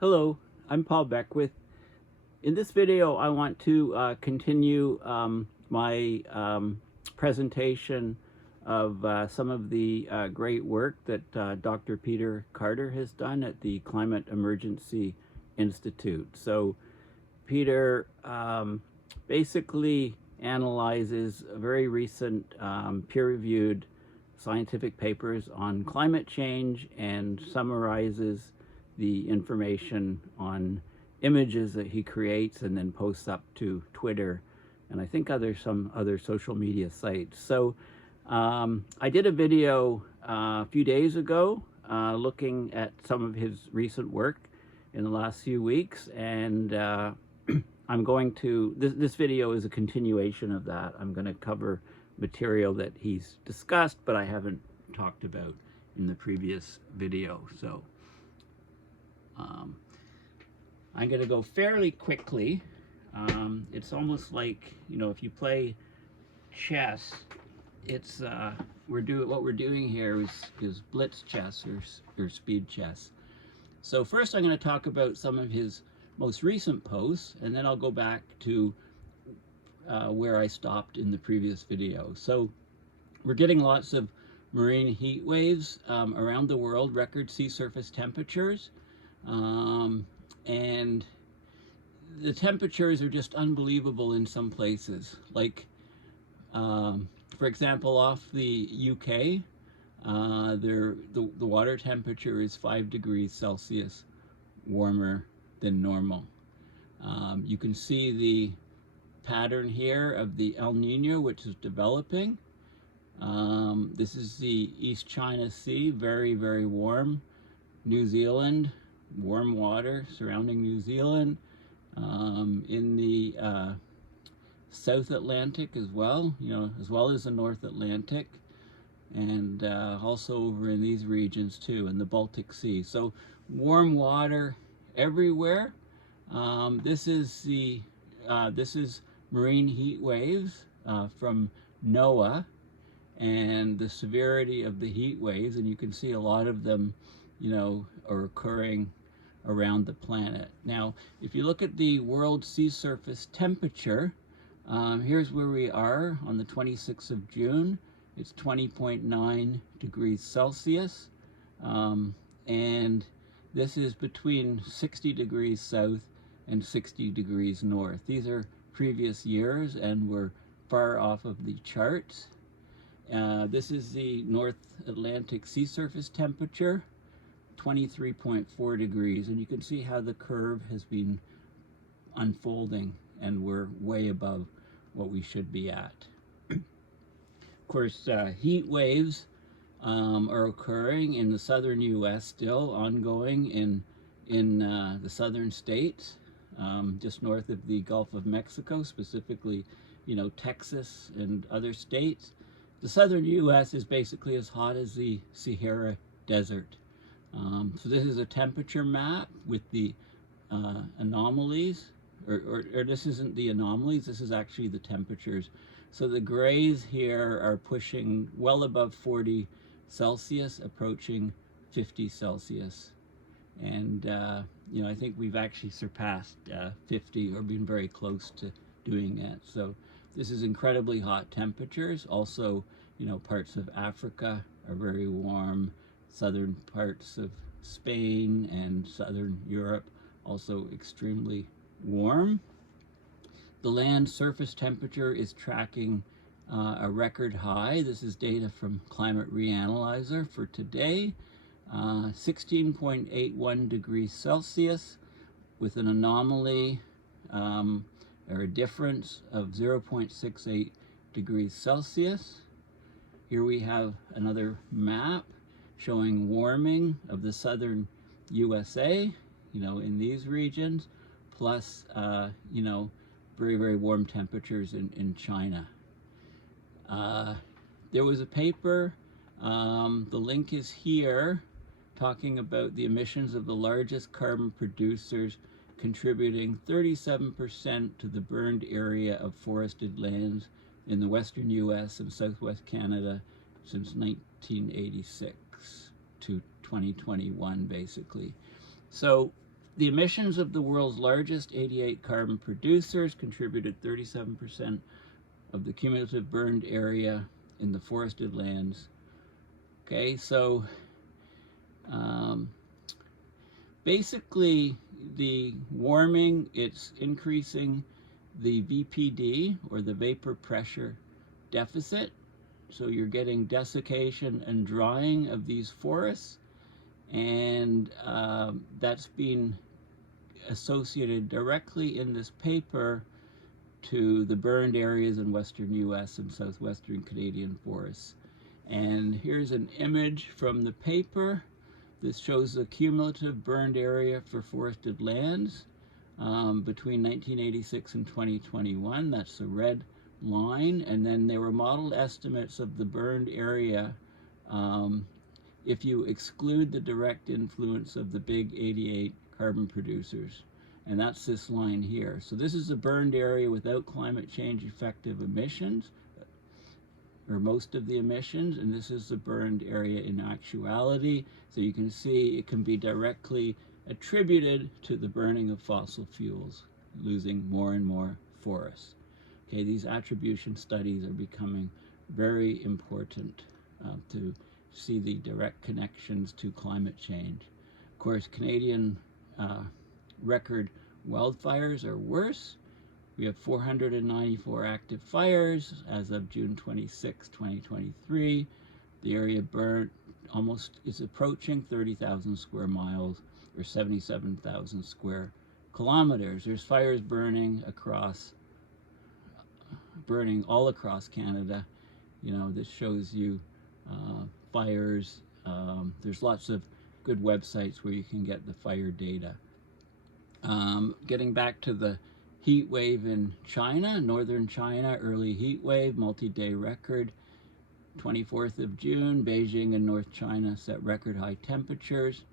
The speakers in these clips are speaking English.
Hello, I'm Paul Beckwith. In this video, I want to continue my presentation of some of the great work that Dr. Peter Carter has done at the Climate Emergency Institute. So Peter basically analyzes very recent peer-reviewed scientific papers on climate change and summarizes the information on images that he creates and then posts up to Twitter and I think some other social media sites. So I did a video a few days ago looking at some of his recent work in the last few weeks, and I'm going to, this video is a continuation of that. I'm going to cover material that he's discussed, but I haven't talked about in the previous video. So I'm going to go fairly quickly. It's almost like, if you play chess, it's what we're doing here is blitz chess or speed chess. So first I'm going to talk about some of his most recent posts, and then I'll go back to where I stopped in the previous video. So we're getting lots of marine heat waves around the world, record sea surface temperatures, and the temperatures are just unbelievable in some places. Like, for example, off the UK, the water temperature is 5 degrees Celsius warmer than normal. You can see the pattern here of the El Nino, which is developing. This is the East China Sea, very, very warm. New Zealand, warm water surrounding New Zealand. In the South Atlantic as well, as well as the North Atlantic, and also over in these regions too, in the Baltic Sea. So warm water everywhere. This is marine heat waves from NOAA, and the severity of the heat waves, and you can see a lot of them, are occurring around the planet. Now, if you look at the world sea surface temperature, here's where we are on the 26th of June. It's 20.9 degrees Celsius, and this is between 60 degrees south and 60 degrees north. These are previous years, and we're far off of the charts. This is the North Atlantic sea surface temperature, 23.4 degrees, and you can see how the curve has been unfolding, and we're way above what we should be at. Of course, heat waves are occurring in the southern U.S. still, ongoing in the southern states, just north of the Gulf of Mexico, specifically, Texas and other states. The southern U.S. is basically as hot as the Sahara Desert. So this is a temperature map with the anomalies, or this isn't the anomalies, this is actually the temperatures. So the grays here are pushing well above 40 Celsius, approaching 50 Celsius. And, I think we've actually surpassed 50, or been very close to doing it. So this is incredibly hot temperatures. Also, parts of Africa are very warm. Southern parts of Spain and southern Europe also extremely warm. The land surface temperature is tracking a record high. This is data from Climate Reanalyzer for today. 16.81 degrees Celsius with an anomaly or a difference of 0.68 degrees Celsius. Here we have another map showing warming of the southern USA, in these regions, plus, very, very warm temperatures in China. There was a paper, the link is here, talking about the emissions of the largest carbon producers contributing 37% to the burned area of forested lands in the western US and southwest Canada since 1986 to 2021, basically. So The emissions of the world's largest 88 carbon producers contributed 37% of the cumulative burned area in the forested lands. Okay, so basically the warming, it's increasing the VPD, or the vapor pressure deficit. So you're getting desiccation and drying of these forests, and that's been associated directly in this paper to the burned areas in western US and southwestern Canadian forests. And here's an image from the paper. This shows the cumulative burned area for forested lands between 1986 and 2021. That's the red line. And then there were modeled estimates of the burned area if you exclude the direct influence of the big 88 carbon producers. And that's this line here. So this is a burned area without climate change effective emissions, or most of the emissions, and this is the burned area in actuality. So you can see it can be directly attributed to the burning of fossil fuels, losing more and more forests. Okay, these attribution studies are becoming very important to see the direct connections to climate change. Of course, Canadian record wildfires are worse. We have 494 active fires as of June 26, 2023. The area burned is approaching 30,000 square miles, or 77,000 square kilometers. There's fires burning all across Canada. You know, this shows you fires. There's lots of good websites where you can get the fire data. Getting back to the heat wave in China, northern China, early heat wave, multi-day record, 24th of June, Beijing and North China set record high temperatures,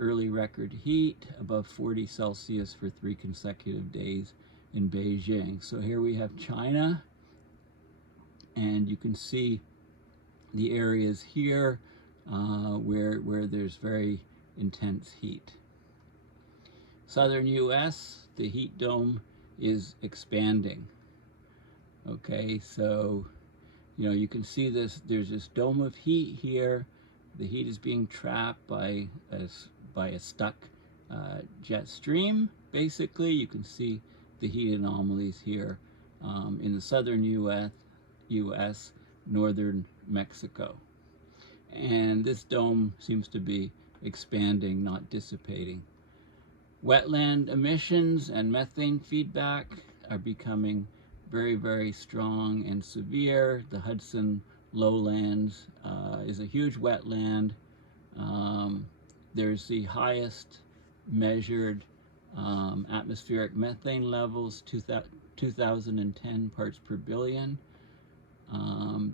early record heat, above 40 Celsius for 3 consecutive days in Beijing. So here we have China, and you can see the areas here where there's very intense heat. Southern US, the heat dome is expanding. Okay, so you know, you can see this, there's this dome of heat here. The heat is being trapped by a stuck jet stream. Basically, you can see the heat anomalies here in the southern US, northern Mexico. And this dome seems to be expanding, not dissipating. Wetland emissions and methane feedback are becoming very, very strong and severe. The Hudson lowlands is a huge wetland. There's the highest measured atmospheric methane levels, 2010 parts per billion.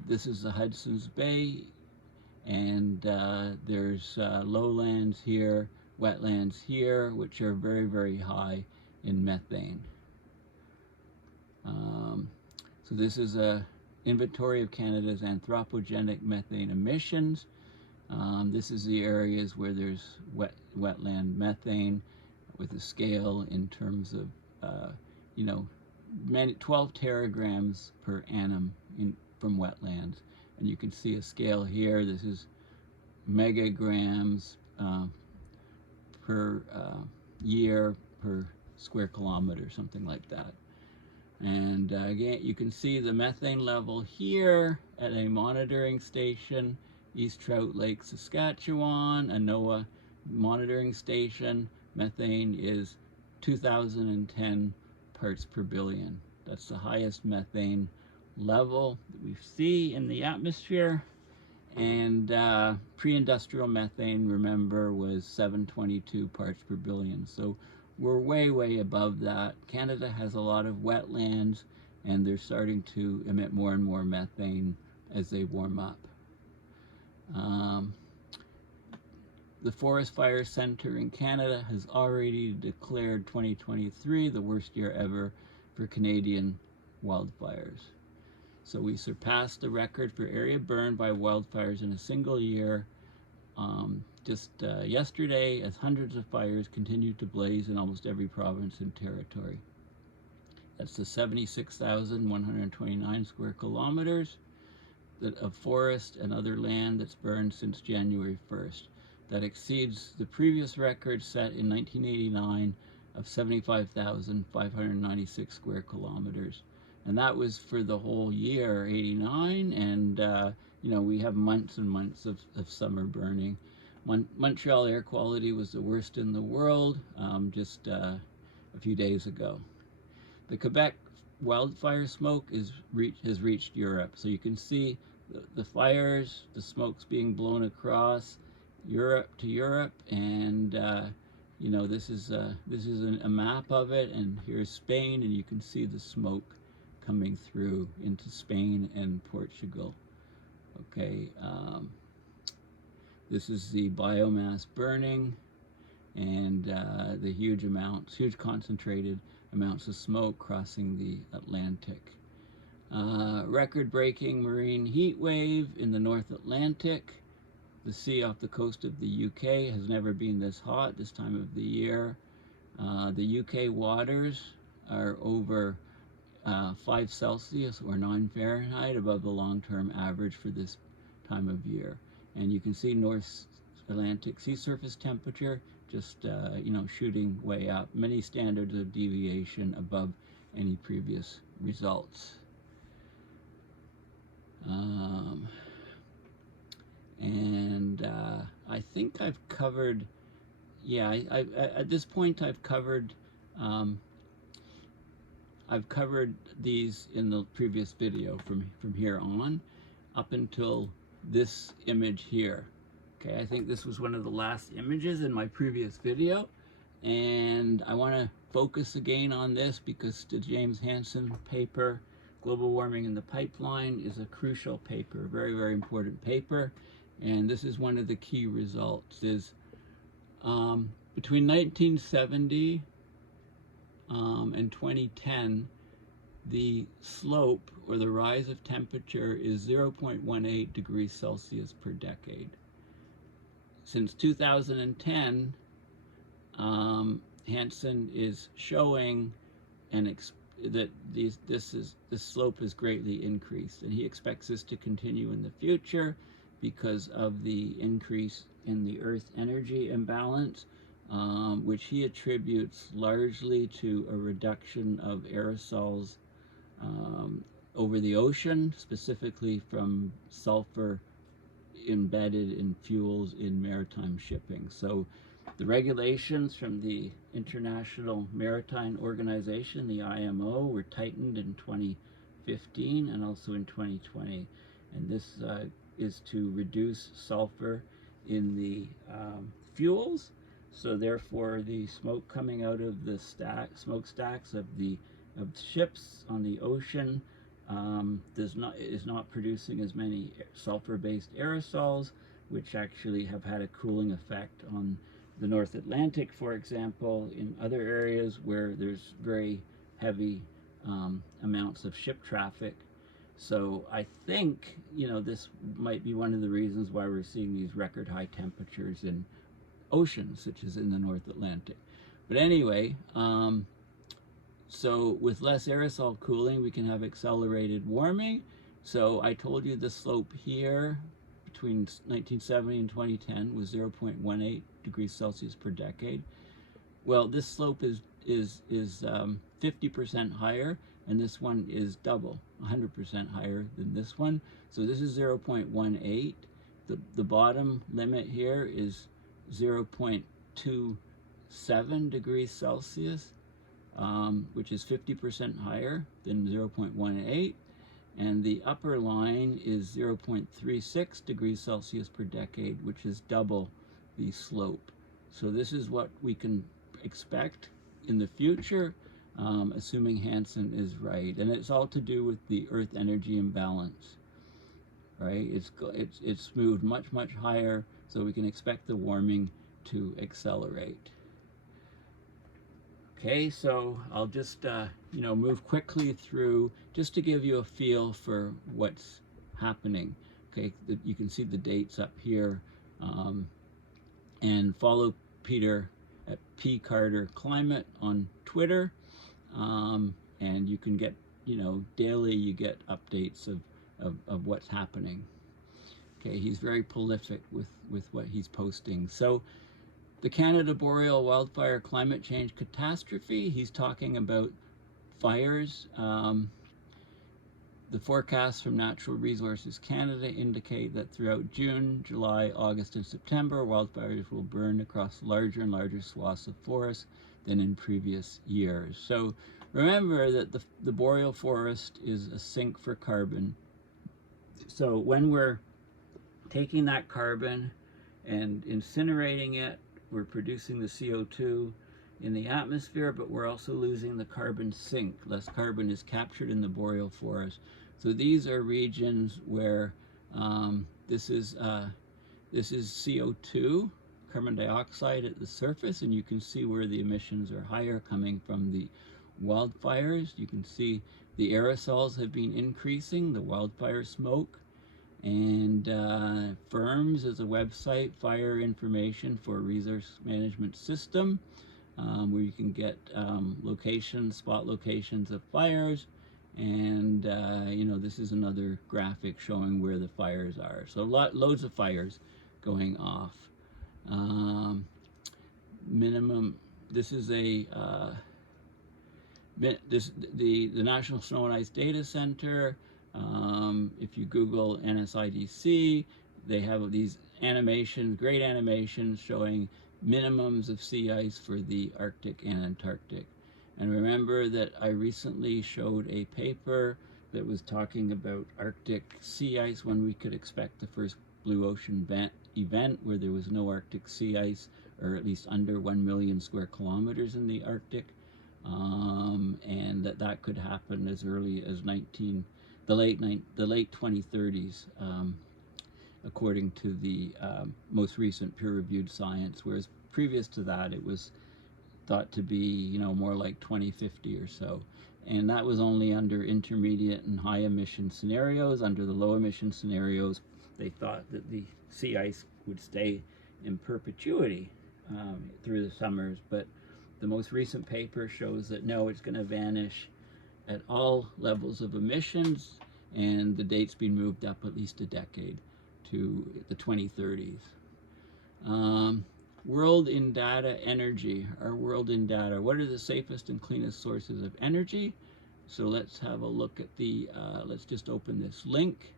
This is the Hudson's Bay, and there's lowlands here, wetlands here, which are very, very high in methane. So this is a inventory of Canada's anthropogenic methane emissions. This is the areas where there's wetland methane, with a scale in terms of, 12 teragrams per annum from wetlands. And you can see a scale here. This is megagrams per year per square kilometer, something like that. And again, you can see the methane level here at a monitoring station, East Trout Lake, Saskatchewan, a NOAA monitoring station. Methane is 2010 parts per billion. That's the highest methane level that we see in the atmosphere. And pre-industrial methane, remember, was 722 parts per billion. So we're way, way above that. Canada has a lot of wetlands, and they're starting to emit more and more methane as they warm up. The Forest Fire Center in Canada has already declared 2023 the worst year ever for Canadian wildfires. So we surpassed the record for area burned by wildfires in a single year just yesterday, as hundreds of fires continue to blaze in almost every province and territory. That's the 76,129 square kilometers of forest and other land that's burned since January 1st. That exceeds the previous record set in 1989 of 75,596 square kilometers. And that was for the whole year, 89, and you know, we have months and months of summer burning. Montreal air quality was the worst in the world just a few days ago. The Quebec wildfire smoke has reached Europe. So you can see the fires, the smoke's being blown across Europe to Europe, and you know, this is a map of it, and here's Spain, and you can see the smoke coming through into Spain and Portugal. Okay, this is the biomass burning, and the huge concentrated amounts of smoke crossing the Atlantic. Record-breaking marine heat wave in the North Atlantic. The sea off the coast of the UK has never been this hot this time of the year. The UK waters are over 5 Celsius or 9 Fahrenheit above the long-term average for this time of year. And you can see North Atlantic sea surface temperature just you know, shooting way up, many standards of deviation above any previous results. I think I've covered, yeah, at this point I've covered these in the previous video from here on up until this image here. Okay, I think this was one of the last images in my previous video, and I want to focus again on this because the James Hansen paper, Global Warming in the Pipeline, is a crucial paper, very, very important paper. And this is one of the key results is between 1970 and 2010, the slope or the rise of temperature is 0.18 degrees Celsius per decade. Since 2010, Hansen is showing that this slope is greatly increased, and he expects this to continue in the future because of the increase in the Earth energy imbalance, which he attributes largely to a reduction of aerosols over the ocean, specifically from sulfur embedded in fuels in maritime shipping. So the regulations from the International Maritime Organization, the IMO, were tightened in 2015 and also in 2020. And this is to reduce sulfur in the fuels. So therefore, the smoke coming out of the smokestacks of ships on the ocean is not producing as many sulfur-based aerosols, which actually have had a cooling effect on the North Atlantic, for example, in other areas where there's very heavy amounts of ship traffic. So I think, you know, this might be one of the reasons why we're seeing these record high temperatures in oceans, such as in the North Atlantic. But anyway, so with less aerosol cooling, we can have accelerated warming. So I told you the slope here between 1970 and 2010 was 0.18 degrees Celsius per decade. Well, this slope is 50% higher, and this one is double, 100% higher than this one. So this is 0.18. The bottom limit here is 0.27 degrees Celsius, which is 50% higher than 0.18. And the upper line is 0.36 degrees Celsius per decade, which is double the slope. So this is what we can expect in the future, assuming Hansen is right. And it's all to do with the Earth energy imbalance, right? It's moved much, much higher, so we can expect the warming to accelerate. Okay, so I'll just you know, move quickly through just to give you a feel for what's happening. Okay, you can see the dates up here. And follow Peter at P. Carter Climate on Twitter. And you can get, daily you get updates of what's happening. Okay, he's very prolific with what he's posting. So the Canada Boreal Wildfire Climate Change Catastrophe, he's talking about fires. The forecasts from Natural Resources Canada indicate that throughout June, July, August, and September, wildfires will burn across larger and larger swaths of forest than in previous years. So remember that the boreal forest is a sink for carbon. So when we're taking that carbon and incinerating it, we're producing the CO2 in the atmosphere, but we're also losing the carbon sink. Less carbon is captured in the boreal forest. So these are regions where this is CO2, carbon dioxide at the surface, and you can see where the emissions are higher coming from the wildfires. You can see the aerosols have been increasing, the wildfire smoke. And FIRMS is a website, Fire Information for Resource Management System, where you can get spot locations of fires. And this is another graphic showing where the fires are. So loads of fires going off. This is the National Snow and Ice Data Center. If you Google NSIDC, they have these animations, great animations showing minimums of sea ice for the Arctic and Antarctic. And remember that I recently showed a paper that was talking about Arctic sea ice, when we could expect the first blue ocean event where there was no Arctic sea ice, or at least under 1 million square kilometers in the Arctic, and that could happen as early as the late 2030s, according to the most recent peer-reviewed science, whereas previous to that it was thought to be more like 2050 or so. And that was only under intermediate and high emission scenarios. Under the low emission scenarios, they thought that the sea ice would stay in perpetuity through the summers, but the most recent paper shows that no, it's going to vanish at all levels of emissions, and the date's been moved up at least a decade to the 2030s. World in Data Energy, our World in Data. What are the safest and cleanest sources of energy? So let's have a look at the, let's just open this link.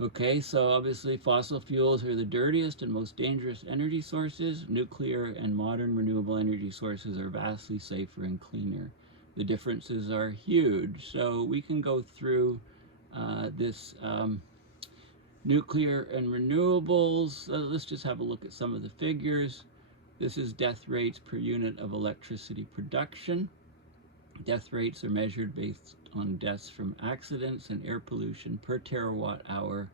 Okay, so obviously fossil fuels are the dirtiest and most dangerous energy sources. Nuclear and modern renewable energy sources are vastly safer and cleaner. The differences are huge. So we can go through this nuclear and renewables. Let's just have a look at some of the figures. This is death rates per unit of electricity production. Death rates are measured based on deaths from accidents and air pollution per terawatt hour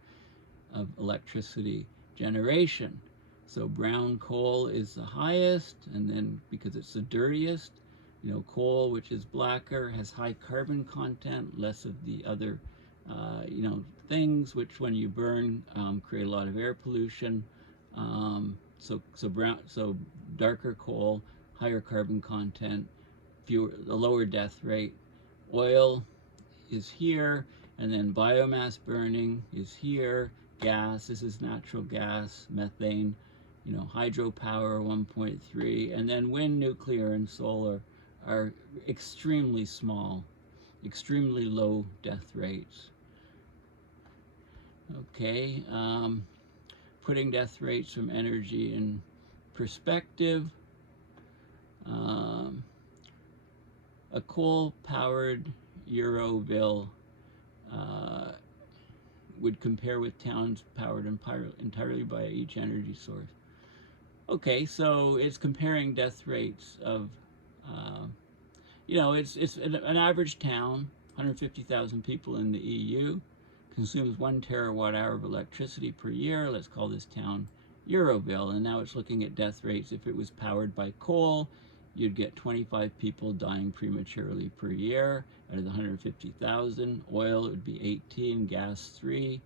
of electricity generation. So brown coal is the highest, and then because it's the dirtiest, coal, which is blacker, has high carbon content, less of the other things which when you burn create a lot of air pollution. So darker coal, higher carbon content, a lower death rate. Oil is here, and then biomass burning is here. Gas, this is natural gas, methane, hydropower 1.3, and then wind, nuclear, and solar are extremely small, extremely low death rates. Okay, putting death rates from energy in perspective. A coal-powered Euroville would compare with towns powered entirely by each energy source. Okay, so it's comparing death rates of, it's an average town, 150,000 people in the EU, consumes 1 terawatt hour of electricity per year. Let's call this town Euroville, and now it's looking at death rates. If it was powered by coal, you'd get 25 people dying prematurely per year out of the 150,000. Oil, it would be 18, gas 3,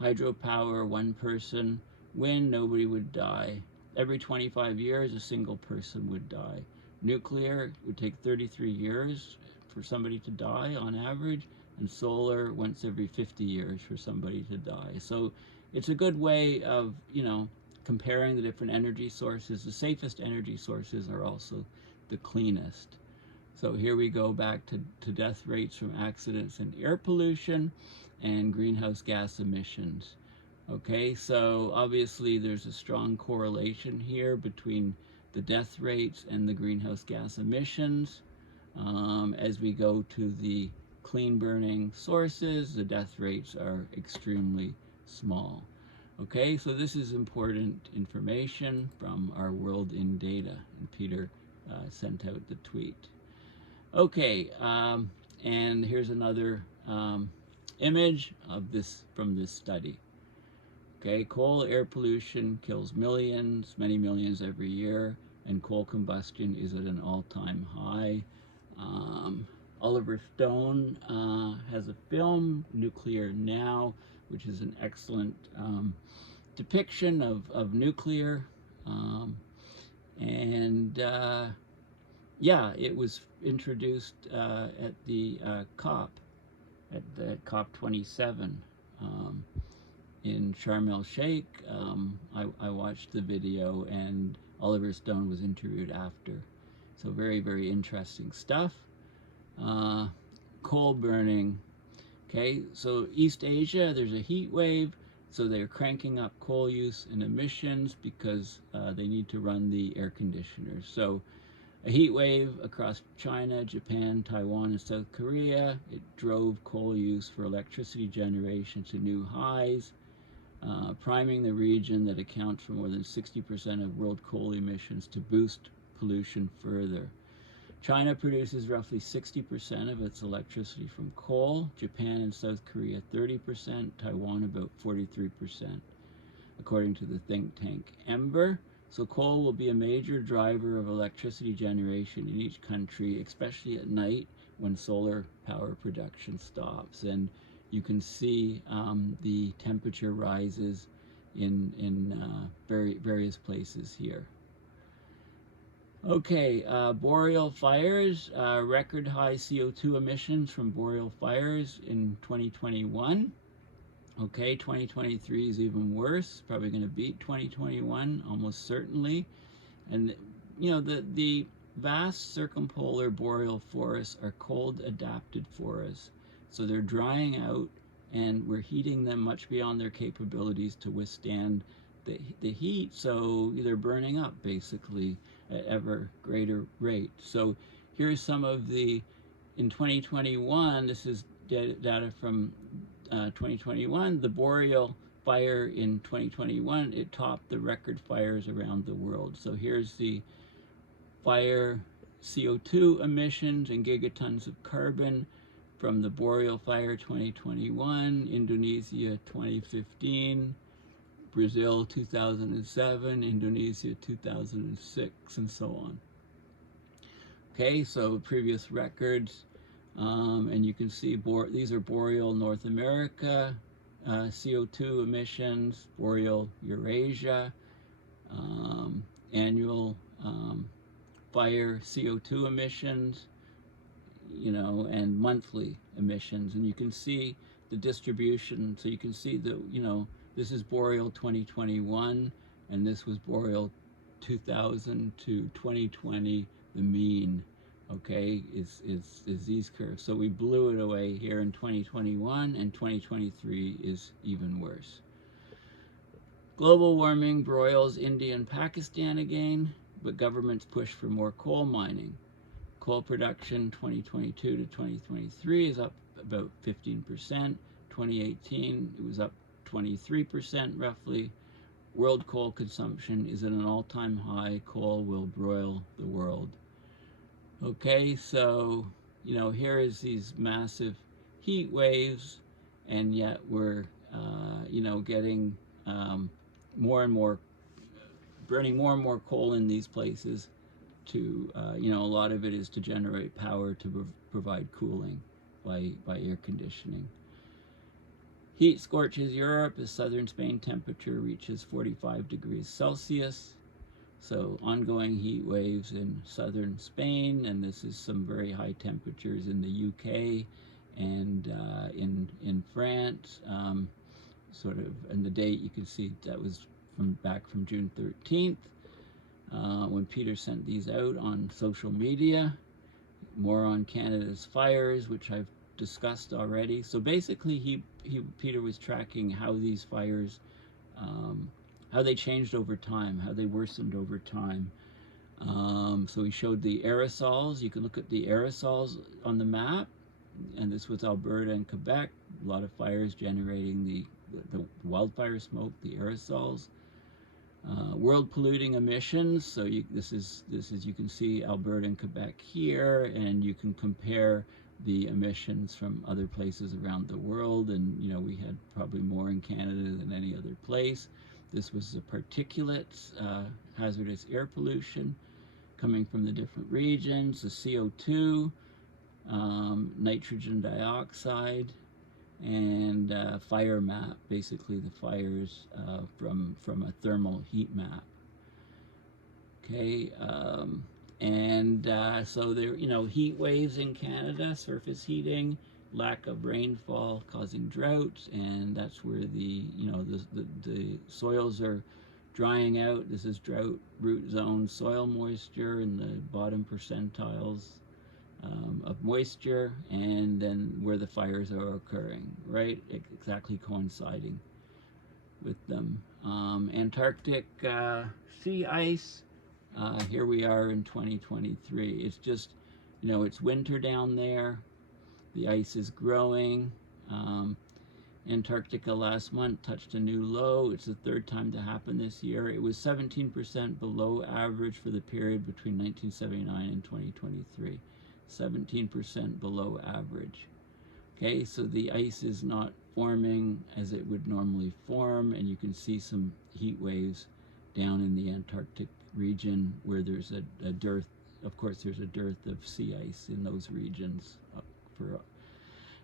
Hydropower, one person. Wind, nobody would die. Every 25 years, a single person would die. Nuclear would take 33 years for somebody to die on average, and solar once every 50 years for somebody to die. So it's a good way of, comparing the different energy sources. The safest energy sources are also the cleanest. So here we go back to death rates from accidents and air pollution and greenhouse gas emissions. Okay, so obviously there's a strong correlation here between the death rates and the greenhouse gas emissions. As we go to the clean burning sources, the death rates are extremely small. Okay, so this is important information from our World in Data, and Peter sent out the tweet. Okay, and here's another image of this from this study. Okay, coal air pollution kills millions, many millions every year, and coal combustion is at an all-time high. Oliver Stone has a film, Nuclear Now, which is an excellent depiction of nuclear. Yeah, it was introduced at the COP, at the COP27 in Sharm el-Sheikh. I watched the video, and Oliver Stone was interviewed after. So very, very interesting stuff. Coal burning. Okay, so East Asia, there's a heat wave, so they're cranking up coal use and emissions because they need to run the air conditioners. So a heat wave across China, Japan, Taiwan, and South Korea. It drove coal use for electricity generation to new highs, priming the region that accounts for more than 60% of world coal emissions to boost pollution further. China produces roughly 60% of its electricity from coal, Japan and South Korea 30%, Taiwan about 43%, according to the think tank Ember. So coal will be a major driver of electricity generation in each country, especially at night when solar power production stops. And you can see the temperature rises in various places here. Okay, boreal fires, record high CO2 emissions from boreal fires in 2021. Okay, 2023 is even worse, probably going to beat 2021, almost certainly. And, the vast circumpolar boreal forests are cold adapted forests. So they're drying out, and we're heating them much beyond their capabilities to withstand the heat. So they're burning up, basically, at ever greater rate. So here's some of in 2021, this is data from 2021, the boreal fire in 2021, it topped the record fires around the world. So here's the fire CO2 emissions in gigatons of carbon from the boreal fire 2021, Indonesia 2015, Brazil 2007, Indonesia 2006, and so on. Okay, so previous records, and you can see these are boreal North America CO2 emissions, boreal Eurasia, annual fire CO2 emissions, and monthly emissions. And you can see the distribution. So you can see that, this is boreal 2021, and this was boreal 2000 to 2020, the mean, okay, is these curves. So we blew it away here in 2021, and 2023 is even worse. Global warming broils India and Pakistan again, but governments push for more coal mining. Coal production 2022 to 2023 is up about 15%. 2018, it was up 23% roughly. World coal consumption is at an all-time high. Coal will broil the world. Okay, so, here is these massive heat waves, and yet we're, getting more and more, burning more and more coal in these places to, a lot of it is to generate power to provide cooling by air conditioning. Heat scorches Europe as southern Spain temperature reaches 45 degrees Celsius. So ongoing heat waves in southern Spain, and this is some very high temperatures in the UK and in France. Sort of, and the date you can see that was back from June 13th when Peter sent these out on social media. More on Canada's fires, which I've discussed already. So basically, Peter was tracking how these fires, how they changed over time, how they worsened over time. So he showed the aerosols. You can look at the aerosols on the map, and this was Alberta and Quebec. A lot of fires generating the wildfire smoke, the aerosols. World polluting emissions. So this is you can see Alberta and Quebec here, and you can compare the emissions from other places around the world. And you know, we had probably more in Canada than any other place. This was the particulates, hazardous air pollution coming from the different regions, the CO2, nitrogen dioxide, and fire map, basically the fires from a thermal heat map. Okay, so there, you know, heat waves in Canada, surface heating, lack of rainfall causing droughts, and that's where the, you know, the soils are drying out. This is drought root zone soil moisture in the bottom percentiles of moisture, and then where the fires are occurring, right? Exactly coinciding with them. Antarctic sea ice, here we are in 2023. It's just, you know, it's winter down there. The ice is growing. Antarctica last month touched a new low. It's the third time to happen this year. It was 17% below average for the period between 1979 and 2023. 17% below average. Okay, so the ice is not forming as it would normally form, and you can see some heat waves down in the Antarctic region where there's a dearth. Of course, there's a dearth of sea ice in those regions.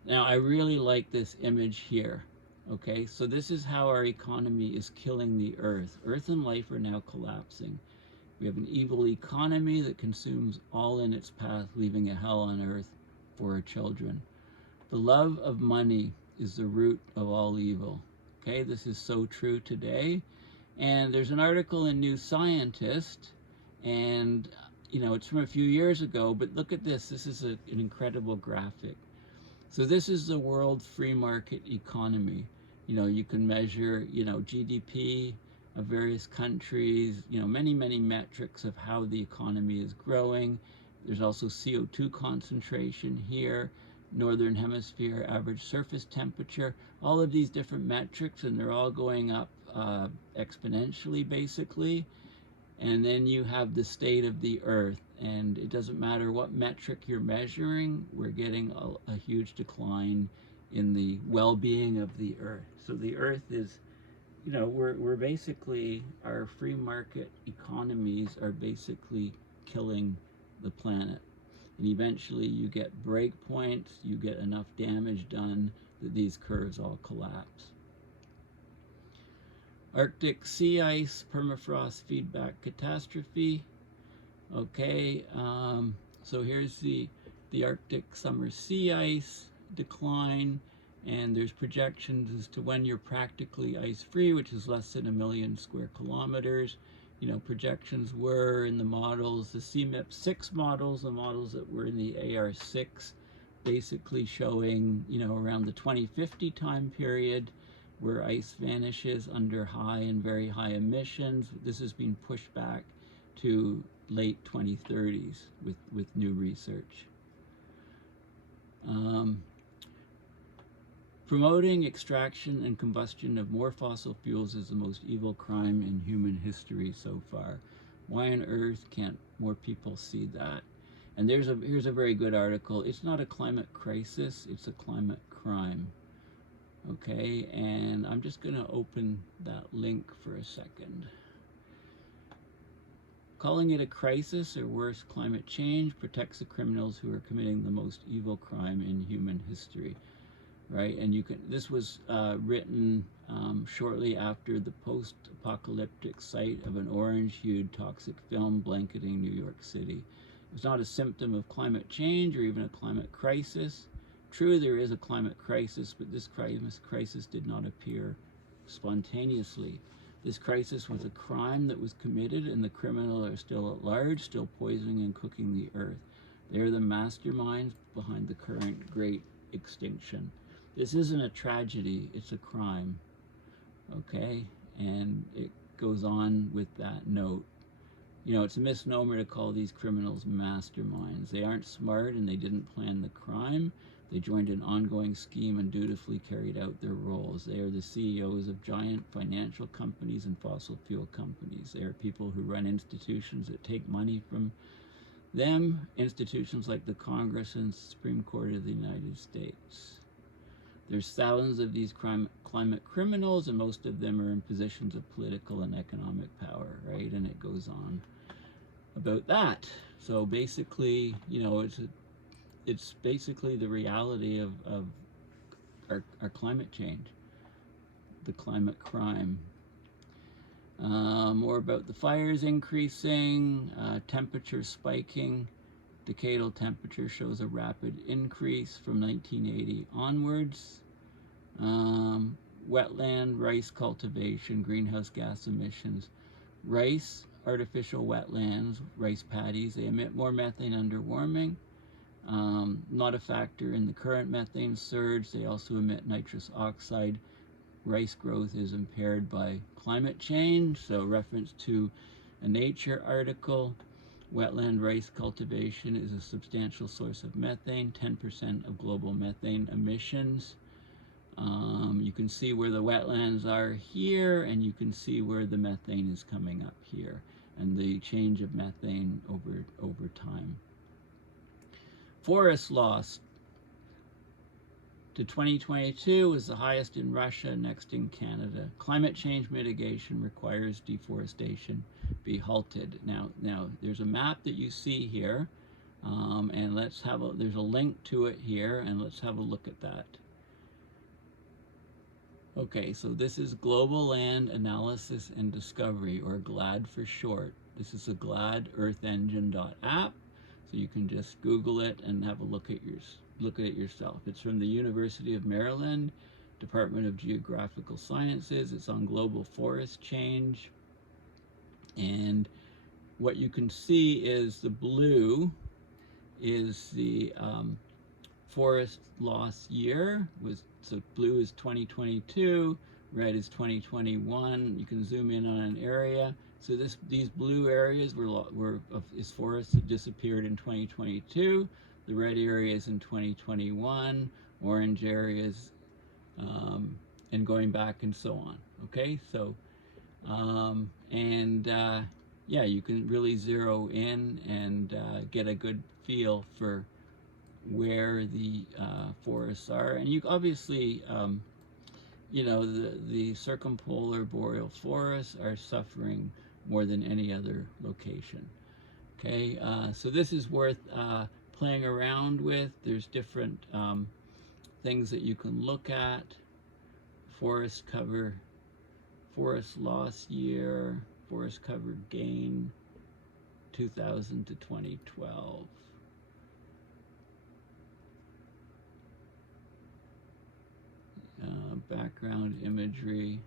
Now, I really like this image here. Okay, so this is how our economy is killing the earth. Earth and life are now collapsing. We have an evil economy that consumes all in its path, leaving a hell on earth for our children. The love of money is the root of all evil. Okay, this is so true today. And there's an article in New Scientist, and you know, it's from a few years ago, but look at this. This is an incredible graphic. So this is the world free market economy. You know, you can measure, you know, GDP of various countries, you know, many metrics of how the economy is growing. There's also CO2 concentration here, northern hemisphere average surface temperature, all of these different metrics, and they're all going up exponentially, basically. And then you have the state of the earth, and it doesn't matter what metric you're measuring, we're getting a huge decline in the well-being of the earth. So the earth is, you know, we're basically, our free market economies are basically killing the planet. And eventually you get break points, you get enough damage done that these curves all collapse. Arctic sea ice, permafrost feedback catastrophe. Okay, so here's the Arctic summer sea ice decline, and there's projections as to when you're practically ice-free, which is less than 1 million square kilometers. You know, projections were in the models, the CMIP-6 models, the models that were in the AR6, basically showing, you know, around the 2050 time period, where ice vanishes under high and very high emissions. This has been pushed back to late 2030s with new research. Promoting extraction and combustion of more fossil fuels is the most evil crime in human history so far. Why on earth can't more people see that? And here's a very good article. It's not a climate crisis, it's a climate crime. Okay, and I'm just going to open that link for a second. Calling it a crisis, or worse, climate change, protects the criminals who are committing the most evil crime in human history. right? And this was written shortly after the post-apocalyptic sight of an orange-hued toxic film blanketing New York City. It's not a symptom of climate change or even a climate crisis. True, there is a climate crisis, but this crisis did not appear spontaneously. This crisis was a crime that was committed, and the criminals are still at large, still poisoning and cooking the earth. They are the masterminds behind the current great extinction. This isn't a tragedy, it's a crime, okay? And it goes on with that note. You know, it's a misnomer to call these criminals masterminds. They aren't smart and they didn't plan the crime. They joined an ongoing scheme and dutifully carried out their roles. They are the CEOs of giant financial companies and fossil fuel companies. They are people who run institutions that take money from them, institutions like the Congress and Supreme Court of the United States. There's thousands of these climate criminals, and most of them are in positions of political and economic power, right? And it goes on about that. So basically, you know, it's basically the reality of our climate change, the climate crime. More about the fires increasing, temperature spiking. Decadal temperature shows a rapid increase from 1980 onwards. Wetland rice cultivation, greenhouse gas emissions. Rice, artificial wetlands, rice paddies, they emit more methane under warming. Not a factor in the current methane surge. They also emit nitrous oxide. Rice growth is impaired by climate change, so reference to a Nature article. Wetland rice cultivation is a substantial source of methane, 10% of global methane emissions. You can see where the wetlands are here, and you can see where the methane is coming up here, and the change of methane over time. Forest loss to 2022 was the highest in Russia, next in Canada. Climate change mitigation requires deforestation be halted. Now there's a map that you see here, and there's a link to it here, and let's have a look at that. Okay, so this is Global Land Analysis and Discovery, or GLAD for short. This is a GLAD Earth Engine.app, so you can just Google it and have a look at it yourself. It's from the University of Maryland, Department of Geographical Sciences. It's on global forest change. And what you can see is the blue is the forest loss year. So blue is 2022, red is 2021. You can zoom in on an area. So these blue areas is forests that disappeared in 2022. The red areas in 2021, orange areas, and going back and so on. Okay, so yeah, you can really zero in and get a good feel for where the forests are. And you obviously, you know, the circumpolar boreal forests are suffering more than any other location. Okay, so this is worth playing around with. There's different things that you can look at. Forest cover, forest loss year, forest cover gain, 2000 to 2012. Background imagery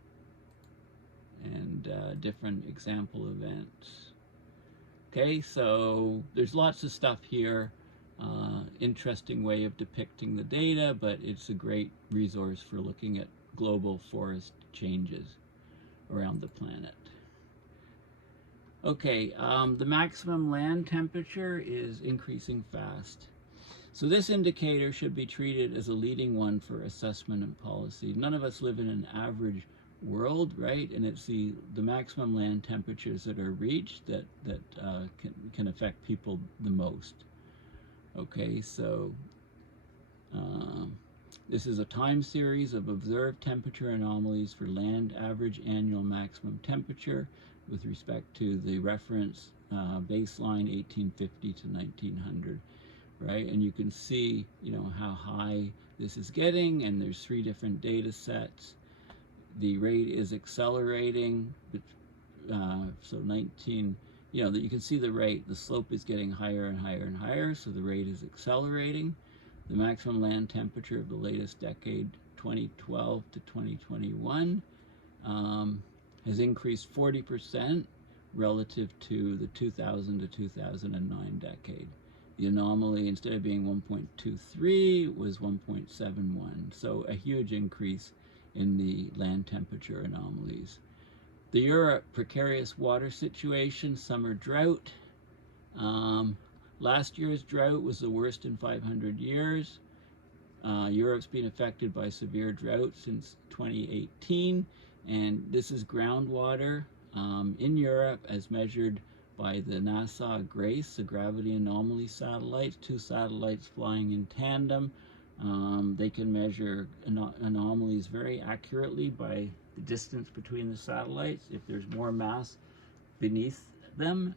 and different example events. Okay, so there's lots of stuff here. Interesting way of depicting the data, but it's a great resource for looking at global forest changes around the planet. Okay, the maximum land temperature is increasing fast. So this indicator should be treated as a leading one for assessment and policy. None of us live in an average world, right? And it's the maximum land temperatures that are reached that can affect people the most. Okay, so this is a time series of observed temperature anomalies for land average annual maximum temperature with respect to the reference baseline 1850 to 1900. Right, and you can see, you know, how high this is getting, and there's 3 different data sets. The rate is accelerating, so 19, you can see the rate, the slope is getting higher and higher and higher, so the rate is accelerating. The maximum land temperature of the latest decade, 2012 to 2021, has increased 40% relative to the 2000 to 2009 decade. The anomaly, instead of being 1.23, was 1.71, so a huge increase in the land temperature anomalies. The Europe precarious water situation, summer drought. Last year's drought was the worst in 500 years. Europe's been affected by severe drought since 2018, and this is groundwater in Europe as measured by the NASA GRACE, the Gravity Anomaly Satellites, 2 satellites flying in tandem. They can measure anomalies very accurately by the distance between the satellites. If there's more mass beneath them,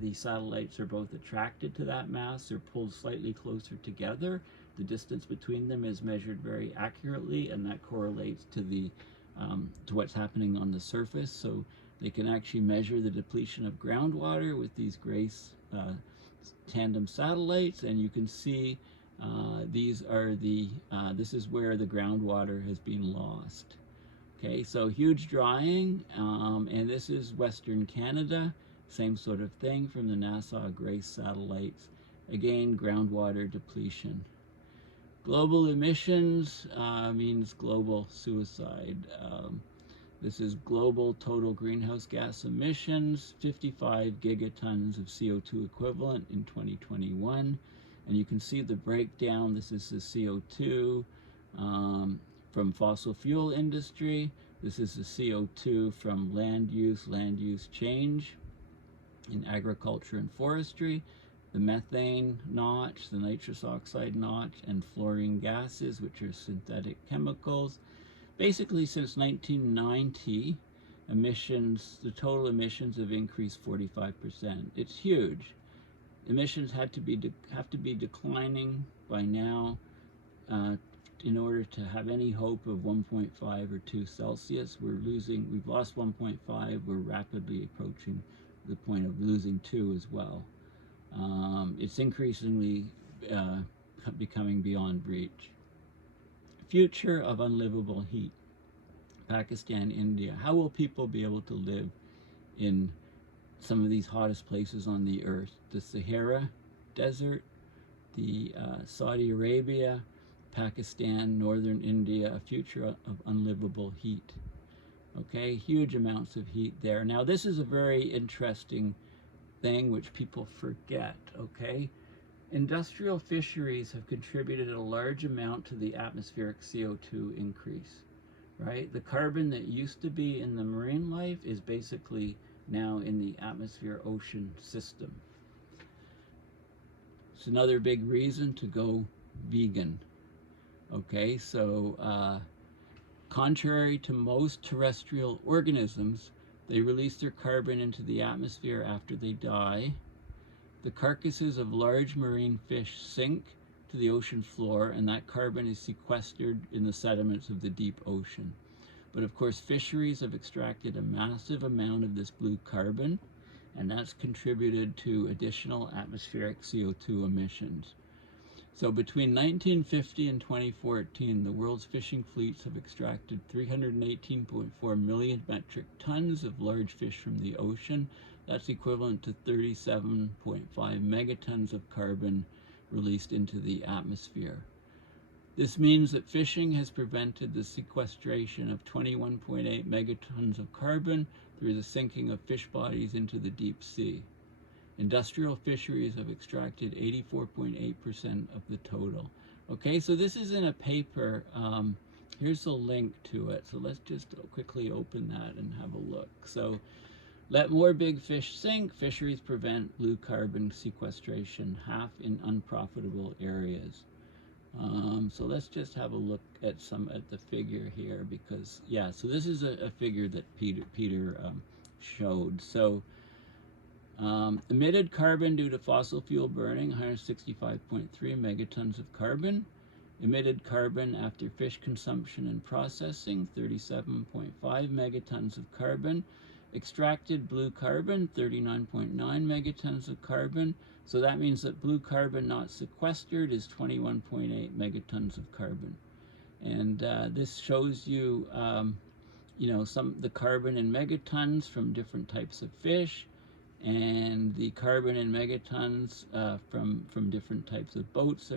the satellites are both attracted to that mass. They're pulled slightly closer together. The distance between them is measured very accurately, and that correlates to to what's happening on the surface. So they can actually measure the depletion of groundwater with these GRACE tandem satellites, and you can see this is where the groundwater has been lost. Okay, so huge drying, and this is Western Canada, same sort of thing from the NASA GRACE satellites. Again, groundwater depletion. Global emissions means global suicide. This is global total greenhouse gas emissions, 55 gigatons of CO2 equivalent in 2021. And you can see the breakdown. This is the CO2 from fossil fuel industry. This is the CO2 from land use change in agriculture and forestry, the methane notch, the nitrous oxide notch, and fluorine gases, which are synthetic chemicals. Basically, since 1990, the total emissions have increased 45%. It's huge. Emissions have to be declining by now in order to have any hope of 1.5 or 2 Celsius. We've lost 1.5. We're rapidly approaching the point of losing 2 as well. It's increasingly becoming beyond reach. Future of unlivable heat. Pakistan, India. How will people be able to live in some of these hottest places on the earth? The Sahara Desert, the Saudi Arabia, Pakistan, northern India, a future of unlivable heat. Okay, huge amounts of heat there. Now, this is a very interesting thing which people forget, okay? Industrial fisheries have contributed a large amount to the atmospheric CO2 increase, right? The carbon that used to be in the marine life is basically now in the atmosphere ocean system. It's another big reason to go vegan. Okay, so contrary to most terrestrial organisms, they release their carbon into the atmosphere after they die. The carcasses of large marine fish sink to the ocean floor, and that carbon is sequestered in the sediments of the deep ocean. But of course, fisheries have extracted a massive amount of this blue carbon, and that's contributed to additional atmospheric CO2 emissions. So between 1950 and 2014, the world's fishing fleets have extracted 318.4 million metric tons of large fish from the ocean. That's equivalent to 37.5 megatons of carbon released into the atmosphere. This means that fishing has prevented the sequestration of 21.8 megatons of carbon through the sinking of fish bodies into the deep sea. Industrial fisheries have extracted 84.8% of the total. Okay, so this is in a paper. Here's a link to it. So let's just quickly open that and have a look. So, let more big fish sink. Fisheries prevent blue carbon sequestration, half in unprofitable areas. So let's just have a look at the figure here, because so this is a figure that Peter showed. So emitted carbon due to fossil fuel burning, 165.3 megatons of carbon. Emitted carbon after fish consumption and processing, 37.5 megatons of carbon. Extracted blue carbon, 39.9 megatons of carbon. So that means that blue carbon not sequestered is 21.8 megatons of carbon. And this shows you, you know, the carbon in megatons from different types of fish, and the carbon in megatons from different types of boats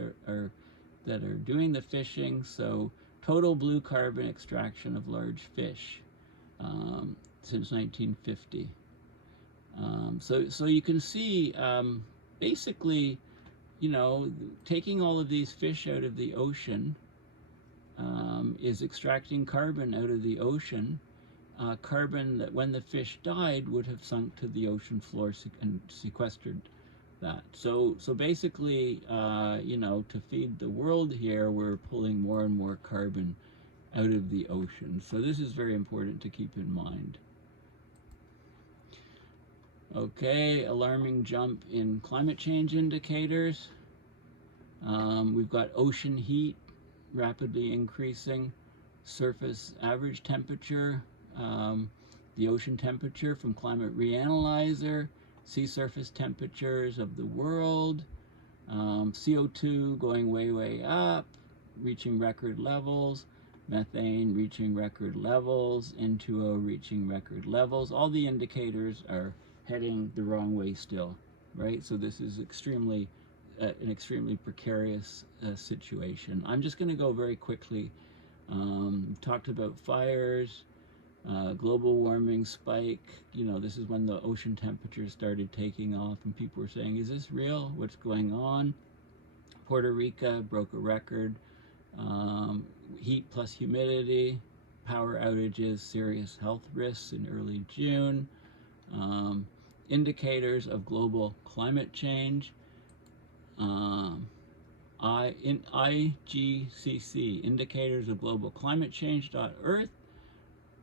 that are doing the fishing. So total blue carbon extraction of large fish since 1950. So you can see, basically, you know, taking all of these fish out of the ocean is extracting carbon out of the ocean, carbon that when the fish died would have sunk to the ocean floor and sequestered that. So basically, you know, to feed the world here, we're pulling more and more carbon out of the ocean. So this is very important to keep in mind. Okay, alarming jump in climate change indicators. We've got ocean heat rapidly increasing, surface average temperature, the ocean temperature from Climate Reanalyzer, sea surface temperatures of the world, CO2 going way up, reaching record levels, methane reaching record levels, N2O reaching record levels. All the indicators are heading the wrong way still, right? So this is an extremely precarious situation. I'm just going to go very quickly. We've talked about fires, global warming spike. You know, this is when the ocean temperatures started taking off and people were saying, is this real? What's going on? Puerto Rico broke a record. Heat plus humidity, power outages, serious health risks in early June. Indicators of global climate change. IGCC, Indicators of Global Climate Change.earth.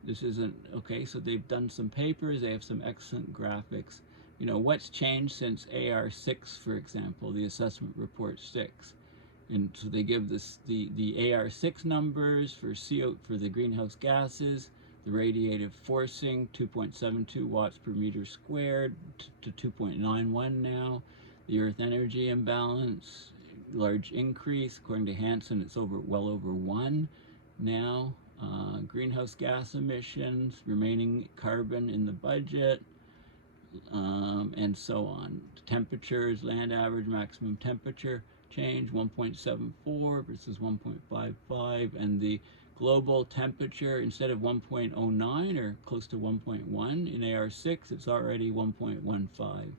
This isn't, okay, so they've done some papers, they have some excellent graphics. You know, what's changed since AR6, for example, the assessment report 6. And so they give this the AR6 numbers for the greenhouse gases, the radiative forcing, 2.72 watts per meter squared to 2.91 now. The Earth energy imbalance, large increase. According to Hansen, it's well over 1 now. Greenhouse gas emissions, remaining carbon in the budget, and so on. Temperatures, land average maximum temperature change, 1.74 versus 1.55, and the global temperature, instead of 1.09 or close to 1.1 in AR6, it's already 1.15.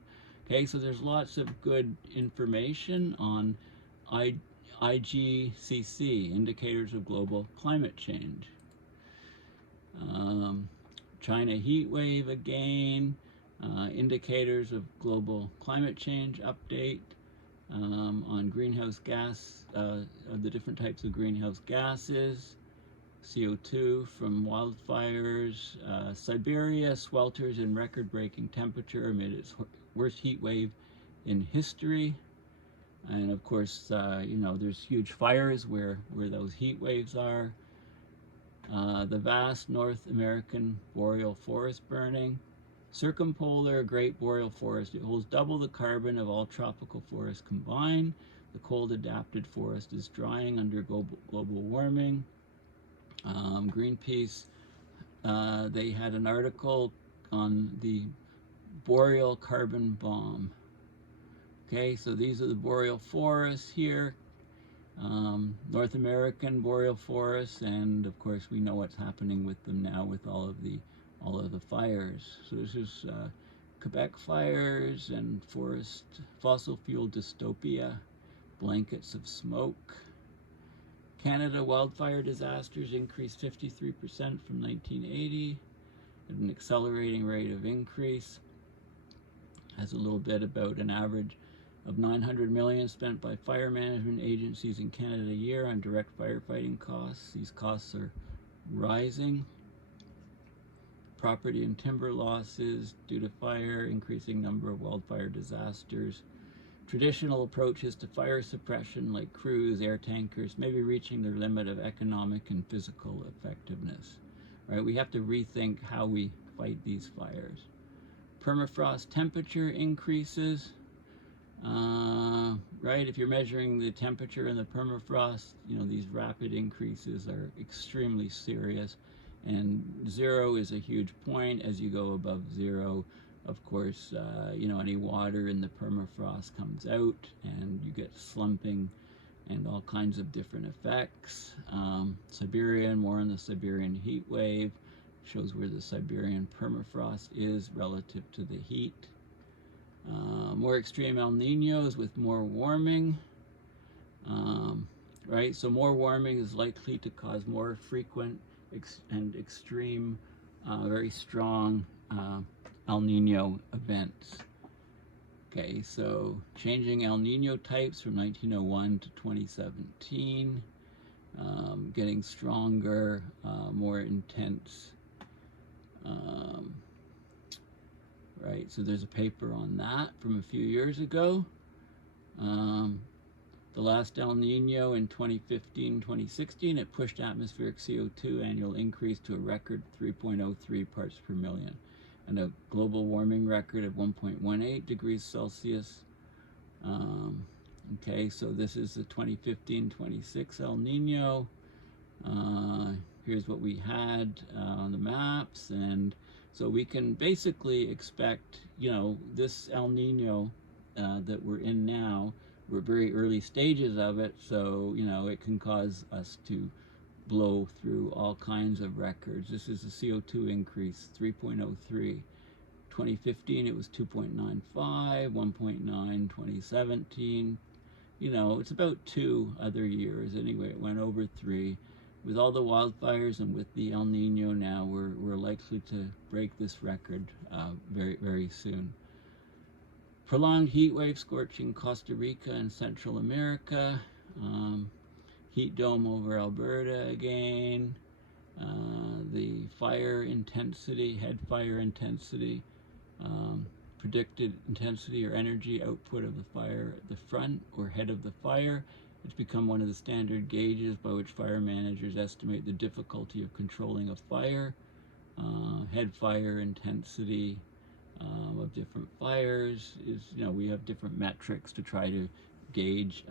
Okay, so there's lots of good information on IGCC, Indicators of Global Climate Change. China heat wave again, Indicators of Global Climate Change update on greenhouse gas, the different types of greenhouse gases, CO2 from wildfires. Siberia swelters in record-breaking temperature amid its worst heat wave in history. And of course, you know, there's huge fires where those heat waves are. The vast North American boreal forest burning. Circumpolar Great Boreal Forest, it holds double the carbon of all tropical forests combined. The cold adapted forest is drying under global warming. Greenpeace, they had an article on the boreal carbon bomb. Okay, so these are the boreal forests here, North American boreal forests, and of course we know what's happening with them now with all of the fires. So this is Quebec fires and fossil fuel dystopia, blankets of smoke. Canada wildfire disasters increased 53% from 1980 at an accelerating rate of increase. Has a little bit about an average of $900 million spent by fire management agencies in Canada a year on direct firefighting costs. These costs are rising. Property and timber losses due to fire, increasing number of wildfire disasters. Traditional approaches to fire suppression, like crews, air tankers, may be reaching their limit of economic and physical effectiveness. Right? We have to rethink how we fight these fires. Permafrost temperature increases. Right? If you're measuring the temperature in the permafrost, these rapid increases are extremely serious. And 0 is a huge point. As you go above 0, of course, any water in the permafrost comes out and you get slumping and all kinds of different effects. Siberian, more on the Siberian heat wave, shows where the Siberian permafrost is relative to the heat. More extreme El Niños with more warming. Right, so more warming is likely to cause more frequent and extreme, very strong El Nino events. Okay, so changing El Nino types from 1901 to 2017, getting stronger, more intense. Right, so there's a paper on that from a few years ago. The last El Nino in 2015-2016, it pushed atmospheric CO2 annual increase to a record 3.03 parts per million, and a global warming record of 1.18 degrees Celsius. Okay, so this is the 2015-26 El Nino. Here's what we had on the maps, and so we can basically expect, this El Nino that we're in now, we're very early stages of it, so, it can cause us to blow through all kinds of records. This is the CO2 increase, 3.03. 2015, it was 2.95, 1.9, 2017. It's about 2 other years. Anyway, it went over 3. With all the wildfires and with the El Nino now, we're likely to break this record very, very soon. Prolonged heat wave scorching Costa Rica and Central America. Heat dome over Alberta again. The fire intensity, head fire intensity, predicted intensity or energy output of the fire at the front or head of the fire. It's become one of the standard gauges by which fire managers estimate the difficulty of controlling a fire. Head fire intensity of different fires is, we have different metrics to try to gauge,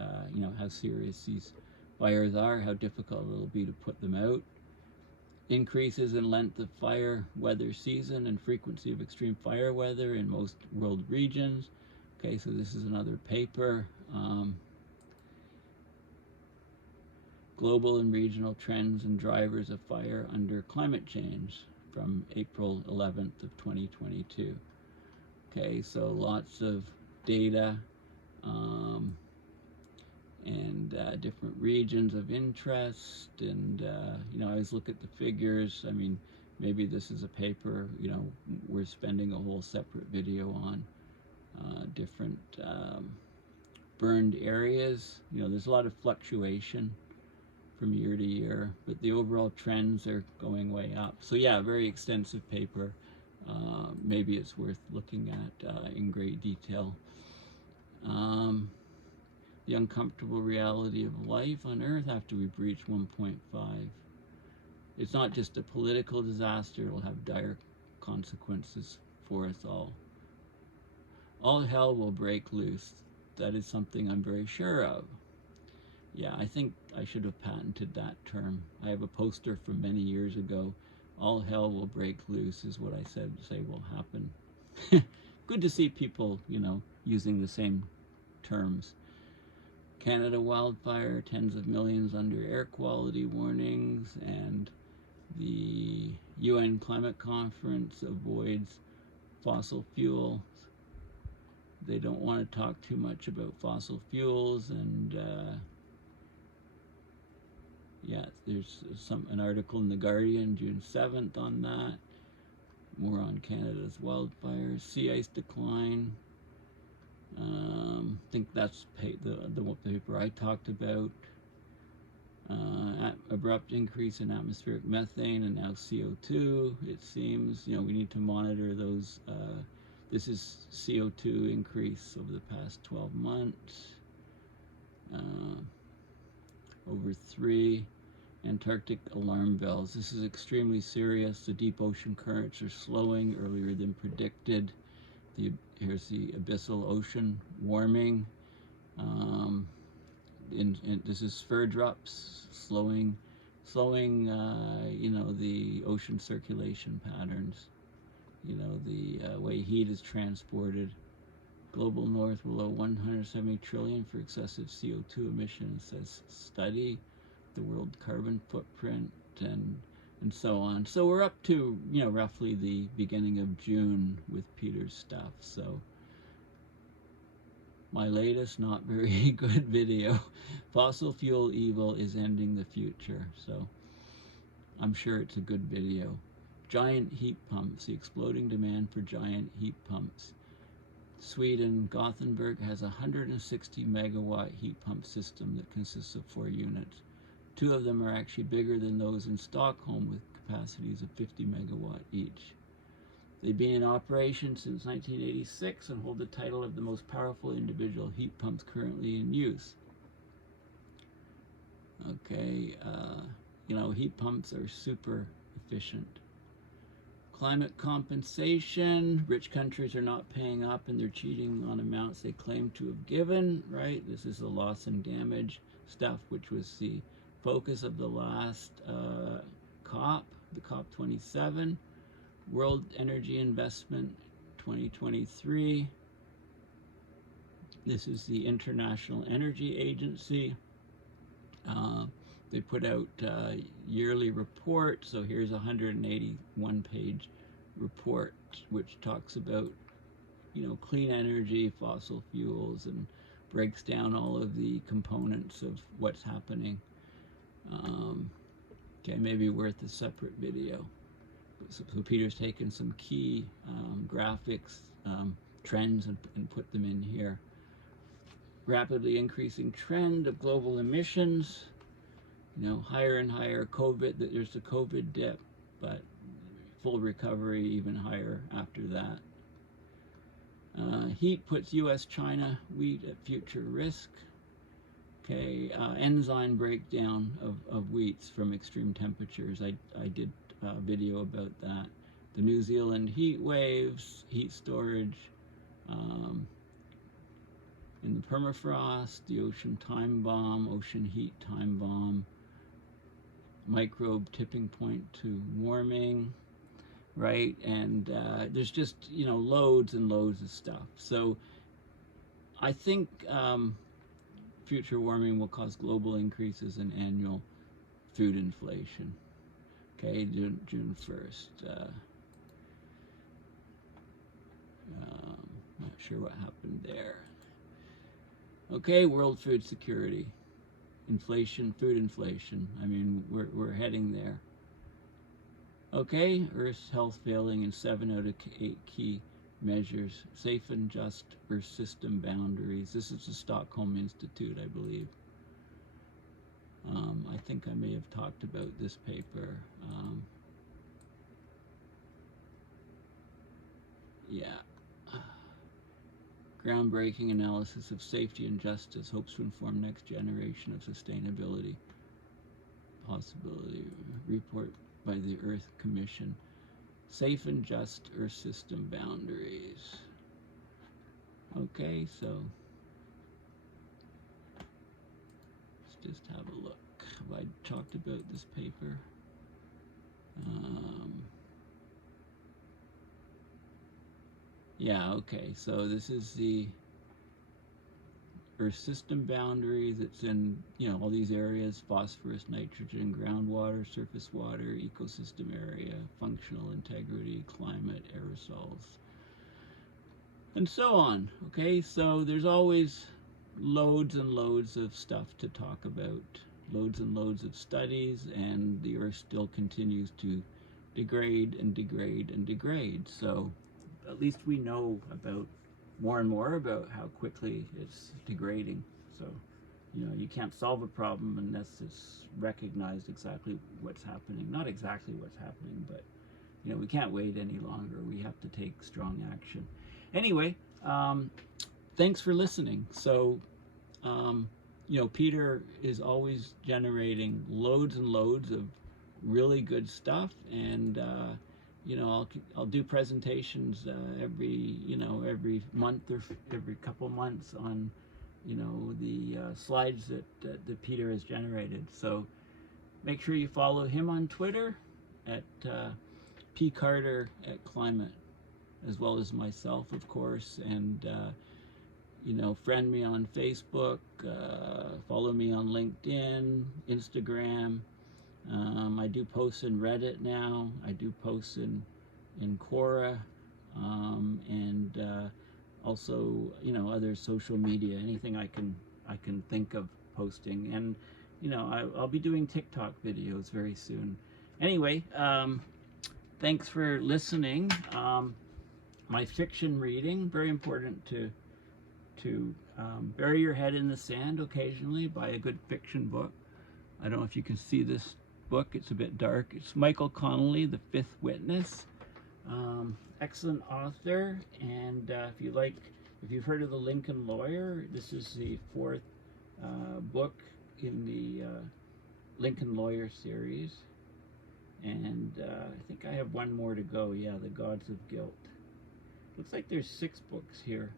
how serious these fires are, how difficult it'll be to put them out. Increases in length of fire weather season and frequency of extreme fire weather in most world regions. Okay, so this is another paper. Global and regional trends and drivers of fire under climate change from April 11th of 2022. Okay, so lots of data and different regions of interest, and I always look at the figures. I mean, maybe this is a paper, we're spending a whole separate video on different burned areas. There's a lot of fluctuation from year to year, but the overall trends are going way up. So yeah, very extensive paper. Maybe it's worth looking at in great detail. The uncomfortable reality of life on Earth after we've reached 1.5. It's not just a political disaster, it'll have dire consequences for us all. All hell will break loose. That is something I'm very sure of. Yeah, I think I should have patented that term. I have a poster from many years ago. All hell will break loose is what I say will happen. Good to see people, using the same terms. Canada wildfire, tens of millions under air quality warnings, and the UN climate conference avoids fossil fuels. They don't want to talk too much about fossil fuels, and yeah, there's an article in The Guardian, June 7th on that. More on Canada's wildfires. Sea ice decline. I think that's the paper I talked about. Abrupt increase in atmospheric methane and now CO2. It seems, we need to monitor those This is CO2 increase over the past 12 months. Over 3. Antarctic alarm bells. This is extremely serious. The deep ocean currents are slowing earlier than predicted. Here's the abyssal ocean warming. And this is spur-drops slowing, you know, the ocean circulation patterns. You know, the way heat is transported. Global north below 170 trillion for excessive CO2 emissions, says study. The world carbon footprint, and so on. So we're up to, you know, roughly the beginning of June with Peter's stuff. So my latest not very good video, fossil fuel evil is ending the future. So I'm sure it's a good video. Giant heat pumps, the exploding demand for giant heat pumps. Sweden, Gothenburg has a 160 megawatt heat pump system that consists of 4 units. 2 of them are actually bigger than those in Stockholm, with capacities of 50 megawatt each. They've been in operation since 1986 and hold the title of the most powerful individual heat pumps currently in use. Okay, you know, heat pumps are super efficient. Climate compensation, rich countries are not paying up and they're cheating on amounts they claim to have given, right? This is the loss and damage stuff, which was the focus of the last COP, the COP27, World Energy Investment 2023. This is the International Energy Agency. They put out yearly report. So here's a 181-page report which talks about, you know, clean energy, fossil fuels, and breaks down all of the components of what's happening. Okay, maybe worth a separate video. So Peter's taken some key graphics, trends, and put them in here. Rapidly increasing trend of global emissions. You know, higher and higher COVID. There's the COVID dip, but full recovery even higher after that. Heat puts U.S.-China wheat at future risk. Okay, enzyme breakdown of wheats from extreme temperatures. I did a video about that. The New Zealand heat waves, heat storage in the permafrost, the ocean time bomb, ocean heat time bomb, microbe tipping point to warming, right? And there's just, you know, loads and loads of stuff. So I think future warming will cause global increases in annual food inflation. Okay, June 1st. Not sure what happened there. Okay, world food security. Inflation, food inflation. I mean, we're heading there. Okay, Earth's health failing in 7 out of 8 key measures. Safe and just Earth system boundaries. This is the Stockholm Institute, I believe. I think I may have talked about this paper. Yeah. Groundbreaking analysis of safety and justice hopes to inform next generation of sustainability. Possibility report by the Earth Commission. Safe and just Earth system boundaries. Okay, so let's just have a look. Have I talked about this paper? Yeah, okay, so this is the Earth system boundaries. It's in, you know, all these areas: phosphorus, nitrogen, groundwater, surface water, ecosystem area, functional integrity, climate, aerosols, and so on. Okay, so there's always loads and loads of stuff to talk about, loads and loads of studies, and the Earth still continues to degrade and degrade and degrade. So at least we know about more and more about how quickly it's degrading. So, you know, you can't solve a problem unless it's recognized exactly what's happening. Not exactly what's happening, but, you know, we can't wait any longer. We have to take strong action. Anyway, thanks for listening. So, you know, Peter is always generating loads and loads of really good stuff, and you know, I'll do presentations every month or every couple months on, you know, the slides that Peter has generated. So make sure you follow him on Twitter at pcarter@climate, as well as myself, of course, and you know, friend me on Facebook, follow me on LinkedIn, Instagram. I do post in Reddit now. I do post in Quora, and also, you know, other social media. Anything I can think of posting, and you know, I'll be doing TikTok videos very soon. Anyway, thanks for listening. My fiction reading, very important to bury your head in the sand occasionally. Buy a good fiction book. I don't know if you can see this book. It's a bit dark. It's Michael Connelly, The Fifth Witness. Excellent author. And if you've heard of The Lincoln Lawyer, this is the fourth book in the Lincoln Lawyer series. And I think I have one more to go. Yeah, The Gods of Guilt. Looks like there's 6 books here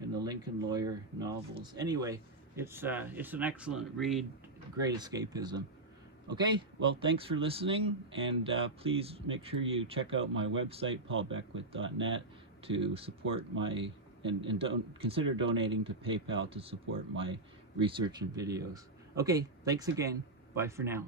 in the Lincoln Lawyer novels. Anyway, it's an excellent read, great escapism. Okay, well, thanks for listening, and please make sure you check out my website, paulbeckwith.net, to support my, and don't consider donating to PayPal to support my research and videos. Okay, thanks again. Bye for now.